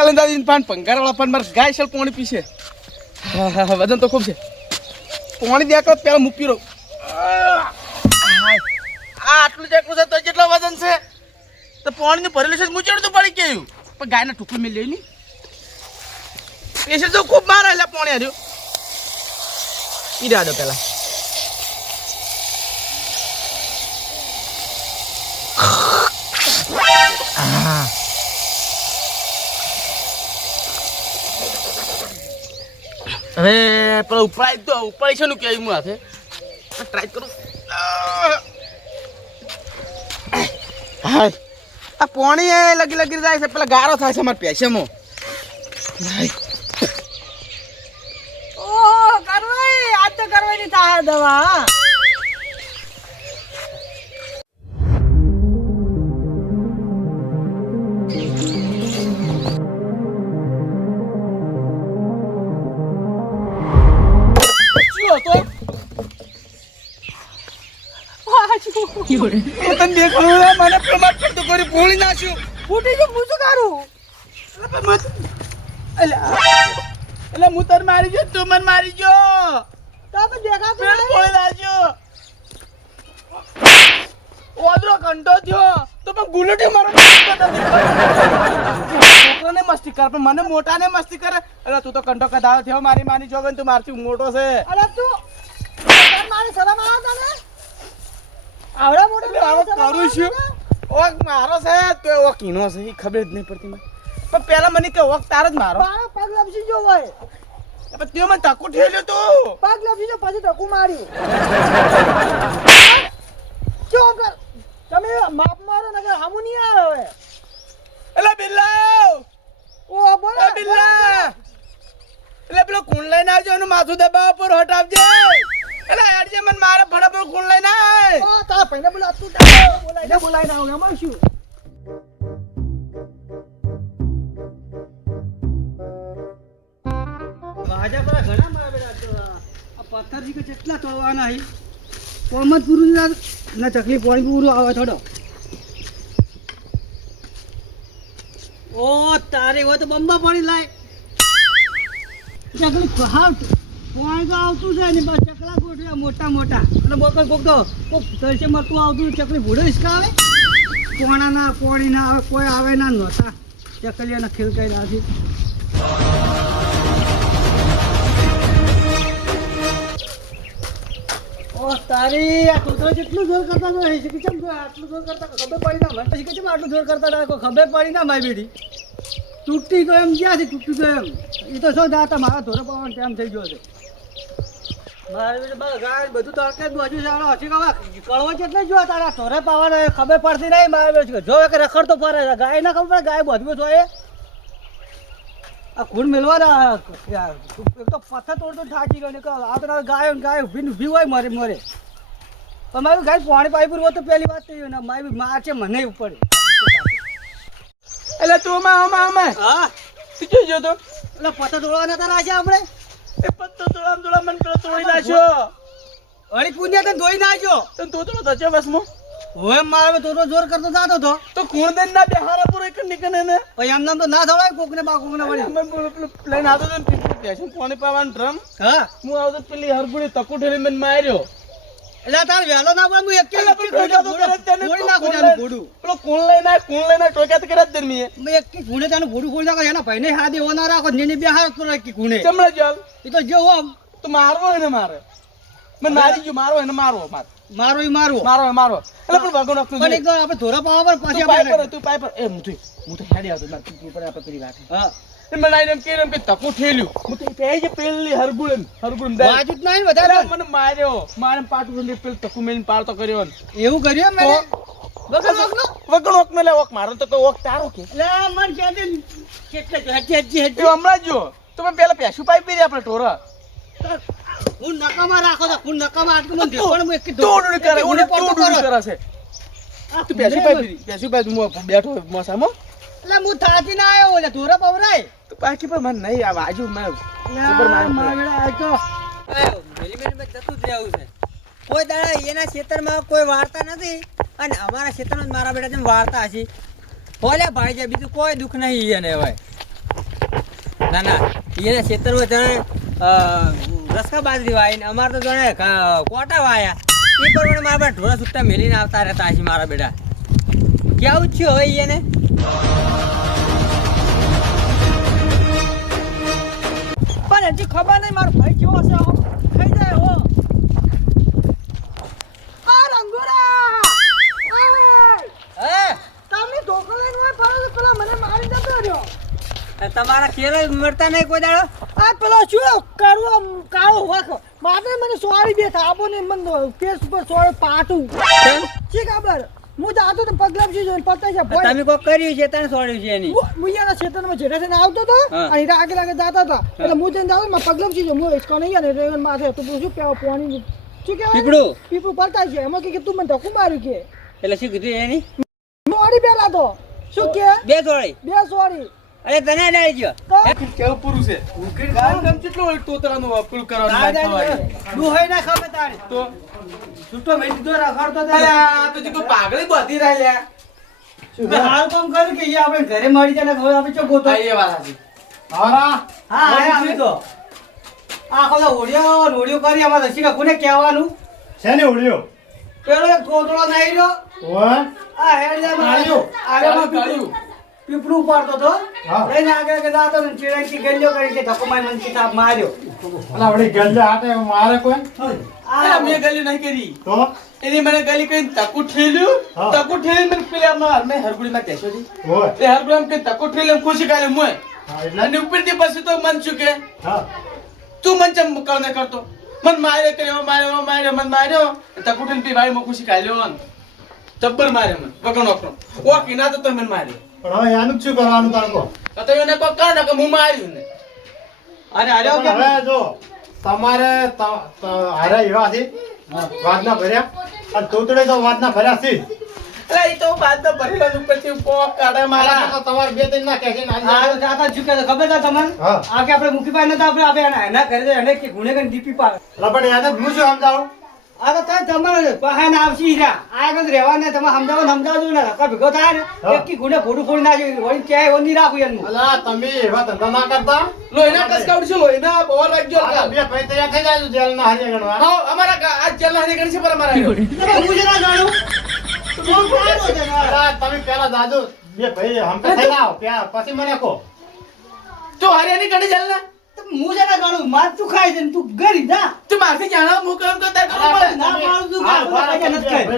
પેલા દાદી પાન પંગારવાળા પાન મારે ગાય છે પાણી પીશે હા હા હા વજન તો ખૂબ છે. પાણી દે કરો પેલા મૂકી રહો. આ આટલું જેટલું છે તો કેટલો વજન છે? તો પાણીનું ભરેલું છે મૂચેડું તો પડી ગયું પણ ગાયના ટુકડું મેં લઈ પેશન્ટ તો ખૂબ મારે એટલે પાણી હાર્યું ઈ દો પેલા. હવે પેલા ઉપાય તો ઉપાય છે નું કે હું હાથે ટ્રાય કરું. હા આ પોણી એ લગી લગી જાય છે, પેલા ગારો થાય છે અમારા મો ઓહો, કરવાય, આ તો કરવાની થાય દવા શું હતો તને દેખાડું મને પ્રમાણ કરતો કરી ભૂલી નાખ્યું ફૂટી ગયું શું કરું? એટલે હું તને મારી ગયો તું મને મારી ગયો તો તો દેખાતું. ફોડી નાખ્યો ઓદરો કંટો થયો. તો પણ ગુલેટી મારો છોકરાને મસ્તી કર પણ મને મોટાને મસ્તી કરે. અરે તું તો કંટો કદાળો થયો મારી માની જોગન તું મારથી મોટો છે. અરે તું મારી સલામ આવે તને. આવડા મોટા એટલે કરું છું. ઓક મારો છે તો ઓક ઈનો છે એ ખબર જ નહીં પડતી મને. પણ પેલા મને કે ઓક તાર જ મારો. મારો પગ લપસી જો હોય. પણ તે મને ટકુ ઠેલ્યો તું. પગ લપસી જો પછી ટકુ માર્યું ચૂપ કર તમે માપ મારો નગર હમું નહીં આવે હવે એટલે બિલ્લા ઓ બોલો એ બિલ્લા એટલે પેલો કુંડ લઈને આવજો એનું માથું દબાવ પર હટાવજે એટલે યારજે મને મારે ફટાફટ કુંડ લઈને આય એને તારા ભાઈને બોલા તું તારા બોલાઈને બોલાઈને આવ એમાં શું ભાજા પર ઘણા મારા બેટા આ પથ્થરથી કે કેટલા તોડવાના હી કોમ જ ના ના ચકલી પાણી પૂરું આવે થોડો ઓ તારે હોય તો બંબા પાણી લાય ચકલી ખાવ પાણી તો આવતું છે ને, બસ ચકલા ગોઠવ્યા મોટા મોટા. એટલે મોકલ કોક તો, કોક તરસે મરતું ચકલી ભૂડે પોણા ના પોણી આવે કોઈ આવે ના, નહોતા. ચકલીયાના ખીલકાઈ નાખી તારી, આ કૂતરો જેટલું જોર કરતા તો હશે કે આટલું જોર કરતા ખબર પડી ના મને? પછી કેમ આટલું જોર કરતા ખબર પડી ના મારી બેટી? તૂટી ગયો એમ, ક્યાંથી તૂટી ગયો એમ? એ તો શું દાતા મારા ધોરે પાવાનું ટાઈમ થઈ ગયો છે. બધું તો અકે બાજુ જાણો. હજી કવા કળવો જેટલે જો તારા ધોરે પાવાનો ખબર પડતી નહીં મારી જો એક રખડતો ફરે ગાય ના ખબર ગાય બધું તો એ. આ ખૂન મેળવાના એક તો પથ્થર તોડતો થાકી ગયો ને આ તો ગાયો ગાયો ઊભી ને હોય મરે મરે. તમારું ગાય પાણી પાઈ પૂરું તો પહેલી વાત થઈ ને મારી માર છે મને ઉપર. એટલે તું માં આમાં આમાં હા તું જોઈ તો? એટલે પથ્થર તોડવાના તારા છે આપણે? એ પત્તો તોડામ તોડા મને પેલો તોડી નાખ્યો. અડી પુણ્ય તને ધોઈ નાખ્યો. તો તું તો થશે બસમાં હવે મારે તો તો જોર કરતો જાતો હતો તો કુણ દઈને ના બેહારા પૂરો એક નીકળે ને. પછી એમ નામ તો ના થવાય કોકને બા કોકને વળી. મને પેલો પેલો પ્લેન આવતો ને પીછું પેશન પાણી પાવાનું ડ્રમ? હા. હું આવતો પેલી હરગુડી તકુ ઠેલી મને માર્યો. એટલે તાર વહેલો ના પડે હું એક તો કરે તેને. ભોડું પેલો કુણ કુણ તો કરે જ દરમીએ મેં એક કી ભોડું નાખો એના ભાઈને રાખો ને બે હાર પર એક કી ચમડા ચાલ એ તો જેવો આમ. તો મારવો એને મારે. મને મારી ગયો મારો એને મારવો માર. મારો ઈ મારવો. મારો એને એટલે પણ ભગવાન નાખતું પણ એક તો આપણે ધોરા પાવા પર પાછી તું પર તું પાઈ પર એ હું તો હું તો હેડી આવતો માર તું પર આપણે પેલી વાત હા. મને આઈને એમ કે એમ કે તકુ ઠેલ્યું. હું તો પેઈ પેલી હરગુડન હરગુડન દે બાજુ જ નહીં વધારે. મને માર્યો. મારે પાટું ઠંડી પેલ તકુ મેલીને પાડતો કર્યો ને એવું કર્યું મેં વગણ ઓક મેલે ઓક મારો તો ઓક તારો કે. લે મન કે કેટલે હજી હજી હજી હમણાં જ. જો તો મેં પેલા પેશું પાઈ પી આપણે ટોરા હું નકામા રાખો છો હું નકામા આટલું મને દેખો હું એક ટોડું કરે ઉડે ઉડે કરે છે. તું પેશું પાઈ પી પેશું પાઈ હું બેઠો મોસામાં એટલે હું થાકી ના આવ્યો એટલે ધોરા પવરાય. તો બાકી પણ મને નહીં આ બાજુ મેં જબર છે. કોઈ દાડા એના ક્ષેત્રમાં કોઈ વાર્તા નથી અને અમારા ક્ષેત્રમાં મારા બેટા જેમ વાર્તા હશે. બોલે ભાઈ છે બીજું કોઈ દુઃખ નહીં એને હવે. ના ના. એને ખેતરમાં જાણે રસકા બાજરી વાય ને અમારે તો જાણે કોટા વાયા. એ પ્રમાણે મારા બધા ઢોરા છૂટા મેલીને આવતા રહેતા છે મારા બેટા કેવું છે હવે એને? પણ હજી ખબર નહીં મારો ભાઈ કેવો હશે ખાઈ જાય હો. રંગોરા! હે? તમે ઢોકળા મને મારી જતો રહ્યો. તમારા ખેલ મળતા નહીં કોઈ દાડો? આ પેલો શું કરવો? કાળો વાખો મારે મને સોરી બે થાબો ને મને કેસ ઉપર સોરી પાટું. છે ખબર? હું જાતો તો પગલામ છે જોઈને પતાઈ છે તમે કોઈ કર્યું છે તને સોડ્યું છે એની? હું- એના ખેતરમાં થઈને આવતો તો. અને એના આગળ આગળ જાતા હતા. એટલે હું જઈને જાતો માં પગલામ છે હું ઇસકો નહીં ગયા રેવન માથે તો શું કહેવાય પાણી શું કહેવાય? પીપડું પીપડું પડતા છે. એમાં કે તું મને ધક્કું માર્યું કે? એટલે શું કીધું એની? મોડી પેલા તો. શું કે? બે સોડી બે સોરી અરે તને લઈ ગયો. તો કેવું પૂરું છે? ગામ ગામ કેટલું હોય તોતરાનું અપીલ કરવાનું તું હોય ના ખબર તારે. તો? છૂટો મેં તો રખડતો અરે આ તો જીકો પાગળી બધી રહ્યા હાલ કામ કર કે આપણે ઘરે મળી જાય ને હવે આપણે ચો ગોતો? એ વાત સાચી. હા હા આવી તો આખો તો ઓડિયો ઓડિયો કરી અમારે રસીકા કોને કહેવાનું. છે ને ઓડિયો? પેલો એક કોતરો નહીં રહ્યો. ઓય. આ હેડ જા માર્યો આગળમાં પીપળું ઉપાડતો હતો. લઈને આગળ કે જાતો ને ચીડાઈથી ગલ્યો કરી કે ધક્કો મારી મને કિતાબ માર્યો. અલા વળી ગંજા આટે મારે કોઈ? આ મેં ગલી નહીં કરી. તો? એની મને ગલી કઈ તકુ ઠેલ્યું. તકુ ઠેલી મને પેલા માર મેં હરગુડી માં કહેશો દી ઓય એ હરગુડી માં કે તકુ ઠેલી ખુશી કાલે એટલે? અને ઉપરથી પછી તો મન શું કે? હા. તું મન ચમ કરને કરતો? મન માર્યો કર્યો માર્યો માર્યો મન માર્યો. તકુ ઠેલી પી ભાઈ મો ખુશી કાઢ્યો ને. જબ્બર માર્યો મને વગર નોકરો ઓ કિના તો તમે મને માર્યો. પણ હવે આનું શું કરવાનું તારકો તો તો એને કોઈ કારણ કે હું માર્યું ને અને હાર્યો કે હવે જો તમારે હારે એવા છે વાદના ભર્યા. અને તૂતડે તો વાદના ભર્યા છે. અરે એ તો તો ભરેલા પછી પોક કાઢે મારા. તો તમારે બે ત્રણ ના કહેશે ને આ જાતા ચૂકે તો ખબર છે તમને? હા. આ કે આપણે મૂકી પાડે નતા આપણે આપણે એના એના ઘરે એને કે ગુને કરીને ડીપી પાડે. અલા પણ યાદ હું શું સમજાવું? આ તો તમારે પહાન આવશે હીરા આ આગળ રહેવાને તમે સમજાવો ને સમજાવજો ને. રકા ભેગો થાય ને. એક કી ગુને ફોડું ફોડી નાખ્યું વળી ક્યાંય નહીં રાખું એનું અલા તમે એવા ધંધા ના કરતા? લોહીના ટસકાવડ છે લોહીના પવર રાખજો. આ બે ભાઈ તૈયાર થઈ જાય જેલ ના હારી ગણવા. હા અમારા આ જેલ ના ગણી છે પર અમારા હું જ ના જાણું? તો તમે પેલા દાદુ બે ભાઈ હમકે થઈ લાવ પછી મને કહો. તો હરિયાની ગણી જેલ ના તો હું જ ના માર તું ખાય છે તું ગરી જા. તું મારથી જાણો હું કેમ ના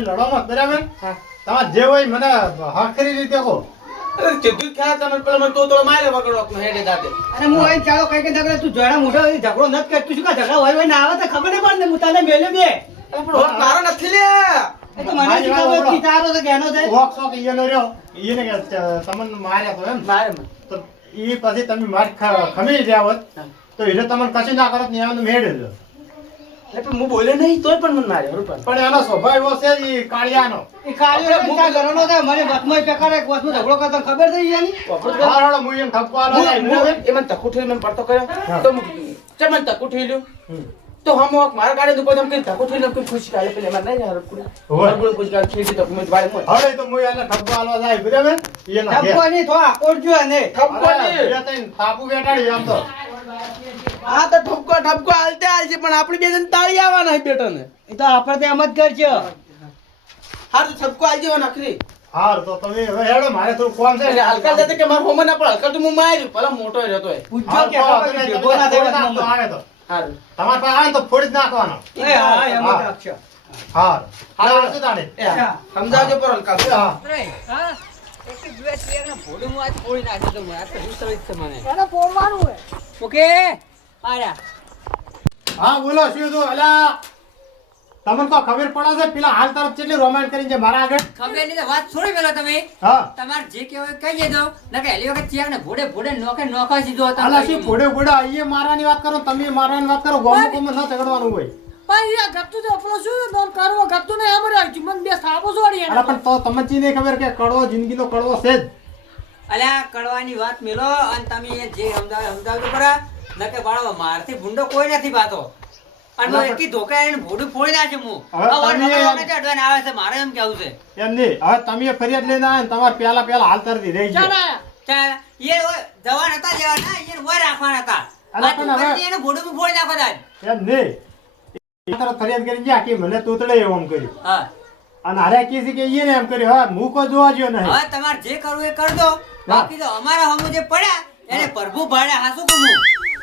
લડો મત, બરાબર? તમારે જે હોય મને હરખરી રીતે કહો. અરે ખ્યાલ તમે પેલા મને તો તો મારે વગર હેડે જાતે અને હું અહીં ચાલો કઈ કઈ ઝઘડા તું જોડા મોઢો ઝઘડો નથી કરતો. તું શું કા ઝઘડા હોય હોય ના આવે તો ખબર નહીં પડે હું તને મેલે બે. મારો નથી લે. એ તો મને ખબર કે તારો છે કે છે. વોક શોક ઈયોનો રહ્યો. ઈને કે તમને માર્યા તો એમ. મારે તો ઈ પછી તમે માર ખમી જ્યા હોત તો એને તમને કશું ના કરત ને એનું મેળે જ પણ હું બોલે નહીં તોય પણ મને માર્યો બરોબર પણ. એનો સ્વભાવ એવો છે એ કાળિયાનો એ કાળિયો મુકા ઘરનો છે મને વચમાં ટકારે એક વચમાં ઝઘડો કરતો ખબર થઈ એની હાર હાલો એમ ઠપકો હું- હું હું- એ મને તકુ ઠેલી મને પડતો કર્યો. તો ચમ મને તકુ ઠેલ્યું? હમ. તો હમ હોક મારા ગાડી ઉપર એમ કઈ તકુ ઠેલી કોઈ ખુશી કાલે પેલે એમાં નહીં હરકું હોય. હરકું ખુશી કાલે ખેડી તો મેં ભાઈ મોય હવે તો મુઈ એને ઠપકો આલવા જાય બરાબર? એના ઘેર. ની તો થવા કોડજો ને ઠપકો ની એ તઈ થાપુ બેટાડી આમ તો. આ તો ઠપકો ઠપકો હાલતે હાલશે પણ આપણી બે જણ તાળી આવવાના છે બેટાને. એ તો આપણે તો એમ જ કરજો. હાર તો ઠપકો આવી જવા નખરી. હાર તો તમે હવે હેડો મારે થોડું કોમ છે. હલકા જતે કે મારું હોમન પણ હલકા તો હું માર્યું પેલા મોટો રહેતો હોય પૂછો કે તો ભેગો ના થાય ફોડી આવે તો હાર. તમાર પાસે આવે તો ફોડી જ નાખવાનો. એ હા એમ જ. રાખજો. હાર. હાર. હાર શું તાણે સમજાવજો પર હલકા હા. હા. ભોડું હું બોલો શું હતું? અલા તમને તો ખબર પડે છે? પેલા હાલ તરફ કેટલી રોમાન્સ કરી છે મારા આગળ? ખબર નહીં વાત છોડી મેલો તમે. હા. તમારે જે કહેવાય કહી દેજો. નકે હેલી વખત ચિયાક ને ભોડે ભોડે નોકે નોખા સીધો હતા. અલા શું ફોડે ફોડે આઈએ મારાની વાત કરો તમે મારાની વાત કરો ગોમો ગોમો ન ઝઘડવાનું હોય. પણ યાર ગતું તો આપણો શું નામ કરવો ગતું નહીં અમારે આવ્યું મને બે થાપો છોડી અલા પણ તો તમને ચી ખબર કે કડવો જિંદગીનો કડવો છે જ. અલ્યા કડવાની વાત મેલો અને તમે જે સમજાવે સમજાવજો ખરા. નકે બાળો મારથી ભૂંડો કોઈ નથી પાતો અને એકી ધોકા એને ભોડું ફોડી નાખ્યું હું. હવે તમે નવા એમ- વખતે અડવાને આવે છે મારે એમ કેવું છે? એમ નહીં. હવે તમે ફરિયાદ લઈને આવે તમારે પેલા પેલા હાલ તરતી રહી ચાલ ચાલ, એ જવાન હતા જવાના, એને હોય રાખવાના હતા. અલા, પણ હવે- એને ભોડું ફોડી નાખો એમ નહીં. ફરિયાદ કરી ગયા કે મને તોતડે એવું કર્યું. હા. અને આરે કહે છે કે એને એમ કર્યું હા હું કોઈ જોવા જ્યો નહીં. હવે તમારે જે કરવું એ કર દો. બાકી તો અમારા હમુ જે પડ્યા એને પ્રભુ ભાડ્યા હાસુ કમું.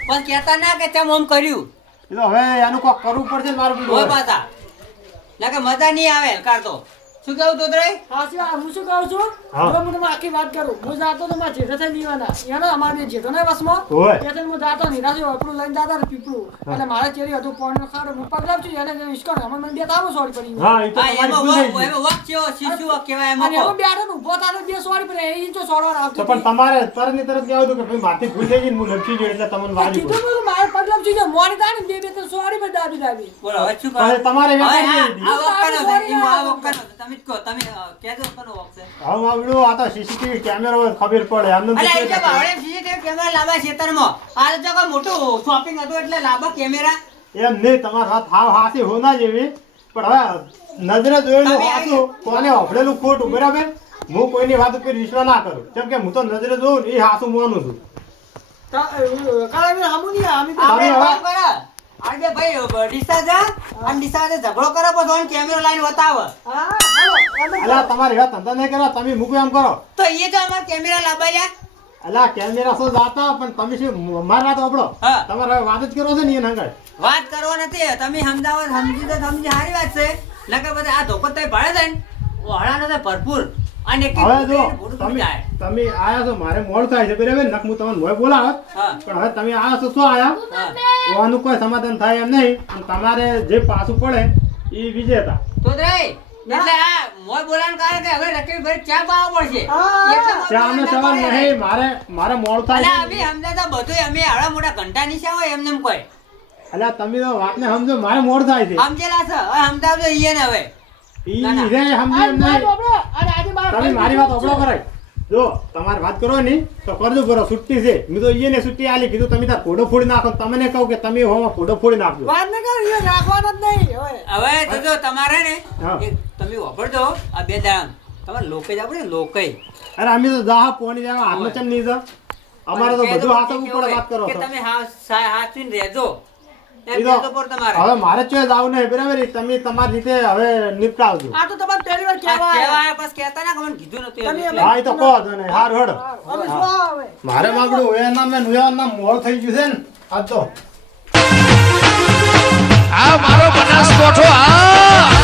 પણ કહેતા ના કે તેમ આમ કર્યું. એટલે હવે એનું કોક કરવું પડશે મારું મારું હોય પાછા. ના કે મજા નહીં આવે કાર તો. શું કહું તોતરાઈ હાચી વાત, હું શું કહું છું? હા. હવે હું તમને આખી વાત કરું. હું જાતો તો મારા જેઠો થઈ નીવાના એનો અમારે બે જેઠો ને વસમાં. એટલે હું જાતો નિરાશ થયો, આપણું લઈને જાતા પીપળું. એટલે મારે ચેરી હતું પાણીનો ખાડો હું પગલામ છું એને ઈશ્કર અમે મને બે તારો સોરી પડી હા એ તો એમાં ગઈ. એમાં શિશુ વાક કહેવાય અને એમાં એમાં બેઠો ને ઊભો તારો બે સોરી પડી એ ઇંચો સોડવાનો આવતો પણ તમારે તરત ને તરત કેવું હતું કે ભાઈ માથે ભૂલ થઈ ગઈ હું લપસી ગયો એટલે તમને વારી કીધું ગયું. મારે પગલામ છું મોડી થાય ને બે બે તો સોરી પર દાબી દાબી. બોલો હવે શું તમારે વેપાર આ- વખત આ વખતનો તમે જ કહો તમે અ, કોનો વખ છે હવે માવડું આ તો સીસીટીવી કેમેરો ખબર પડે. એમનું તો એ કેવું જે છે? બાવળે CCTV કેમેરા લાવવા ખેતરમાં. આ તો કોઈ મોટું શોપિંગ હતું એટલે લાવવા કેમેરા એમ નહીં તમારે વાત હાવ હાસી હોના જેવી. પણ હવે નજરે જોયેલું તમે કોને હોભળેલું ખોટું બરાબર હું કોઈની વાત ઉપર વિશ્વાસ ના કરું. કેમ કે હું તો નજરે જોઉં ને એ હાસુ માનું છું. કાલે હમું નહીં અમે તો આપણે હવે- કામ કરો. આ બે ભાઈ ડિસ્ચાર્જ જા. અને ડીસા સાથે ઝઘડો કરો પછી કેમેરો લાઈન બતાવો. હા. અલા તમારે એવા ધંધા નહીં કરો તમે મૂકો એમ કરો. તો એ તો અમારે કેમેરા લાબાયા જા અલા કેમેરા શું જાતા પણ તમે શું માર વાત આપડો હા. તમારે હવે વાત જ કરો છો ને એને આગળ વાત કરવા નથી તમે સમજાવો તો સમજી તો સમજી સારી વાત છે. નકર બધા આ ધોકો તો ભાડે છે ને. વહાણા તો ભરપૂર. અને હવે જો તમે તમે આયા છો મારે મોડ થાય છે બરાબર? નક હું તમને મોય બોલાવત. પણ હવે તમે આયા છો શું આયા? ઓનું કોઈ સમાધાન થાય એમ નહીં. અને તમારે જે પાછું પડે એ વિજેતા. તો રે એટલે આ મોય બોલાવાનું કારણ કે હવે રકેબ ભાઈ ચા પાવા પડશે. સવાલ નહીં મારે મારે મોડું થાય. અમે સમજાતા બધું અમે આડા મોટા ઘંટા નીચે હોય એમને એમ કોઈ. અલા તમે તો વાતને સમજો મારે મોડું થાય છે. સમજેલા છે? હવે સમજાવજો ઈએ ને હવે. ઈ. રે સમજો આજે મારા તમે ભાઈ મારી વાત ઓપડો કરાય. જો તમારે વાત કરો ની તો કરજો બરો છુટ્ટી છે. મેં તો ઈને છુટ્ટી આલી કીધું તમે તાર ફોડો ફોડી નાખો તમને કહું કે તમે હો ફોડો ફોડી નાખજો. વાત ન કર એ રાખવાનો જ નહીં હવે હવે જો તમારે ને તમે વાપરજો આ બે દાડા તમારે લોકે જ આપણે લોકે અરે અમે તો જાહ પોણી હાથમાં ચમ નહીં અમારે તો બધું હાથ ઉપર વાત કરો કે તમે હા સા- હાચવીને રહેજો. હવે મારે ચોય જાવ ને બરાબર? તમે તમારી રીતે હવે નિપટાવજો. આ તો તમારે પહેલી વાર કહેવા કહેવાય બસ કહેતા ના કોણ કીધું નતું તમે હા તો કહો તો ને હાર હડ. અમે શું આવે મારે માગડું એ ના મેં નુયા ના મોર થઈ ગયું છે ને આ તો. આ મારો બનાસ કોઠો આ!